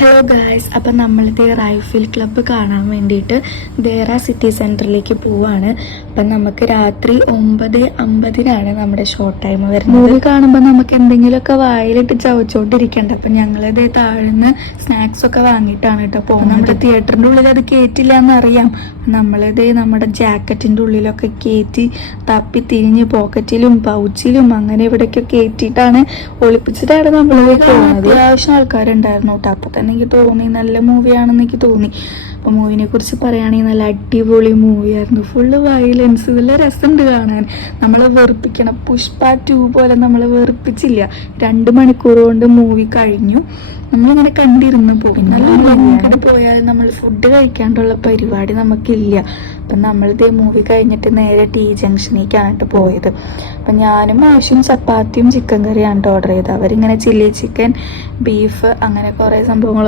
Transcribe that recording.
Hello guys, അപ്പം നമ്മളിത് rifle club കാണാൻ വേണ്ടിയിട്ട് ദേറ സിറ്റി സെൻറ്ററിലേക്ക് പോവാണ്. അപ്പം നമുക്ക് രാത്രി 9:50 നമ്മുടെ ഷോ ടൈം വരുന്നത്. മൂവി കാണുമ്പോൾ നമുക്ക് എന്തെങ്കിലുമൊക്കെ വായിലിട്ട് ചവച്ചോണ്ടിരിക്കണ്ട. അപ്പം ഞങ്ങളിത് താഴ്ന്ന് സ്നാക്സ് ഒക്കെ വാങ്ങിയിട്ടാണ് കേട്ടോ പോകുന്നത്. നമ്മുടെ തിയേറ്ററിൻ്റെ ഉള്ളിൽ അത് കയറ്റില്ല എന്നറിയാം. നമ്മളിത് നമ്മുടെ ജാക്കറ്റിൻ്റെ ഉള്ളിലൊക്കെ കയറ്റി തപ്പി തിരിഞ്ഞ് പോക്കറ്റിലും പൗച്ചിലും അങ്ങനെ ഇവിടെയൊക്കെ കയറ്റിയിട്ടാണ് ഒളിപ്പിച്ചിട്ടാണ് നമ്മളിത് പോകുന്നത്. അത്യാവശ്യം ആൾക്കാരുണ്ടായിരുന്നു കേട്ടോ. അപ്പം തന്നെ എനിക്ക് തോന്നി നല്ല മൂവിയാണെന്ന് എനിക്ക് തോന്നി. അപ്പോൾ മൂവിനെ കുറിച്ച് പറയുകയാണെങ്കിൽ നല്ല അടിപൊളി മൂവിയായിരുന്നു. ഫുള്ള് വയലൻസ്, നല്ല രസമുണ്ട് കാണാൻ. നമ്മളെ വെറുപ്പിക്കണം. പുഷ്പ 2 പോലെ നമ്മളെ വെറുപ്പിച്ചില്ല. 2 മണിക്കൂർ കൊണ്ട് മൂവി കഴിഞ്ഞു. നമ്മളിങ്ങനെ കണ്ടിരുന്ന് പോകും. എങ്ങനെ പോയാലും നമ്മൾ ഫുഡ് കഴിക്കാണ്ടുള്ള പരിപാടി നമുക്കില്ല. അപ്പം നമ്മളിത് മൂവി കഴിഞ്ഞിട്ട് നേരെ ടി ജംഗ്ഷനിലേക്കാണ് പോയത്. അപ്പം ഞാനും ആവശ്യം ചപ്പാത്തിയും ചിക്കൻ കറിയാണ് ഓർഡർ ചെയ്തത്. അവരിങ്ങനെ ചില്ലി ചിക്കൻ, ബീഫ് അങ്ങനെ കുറേ സംഭവങ്ങൾ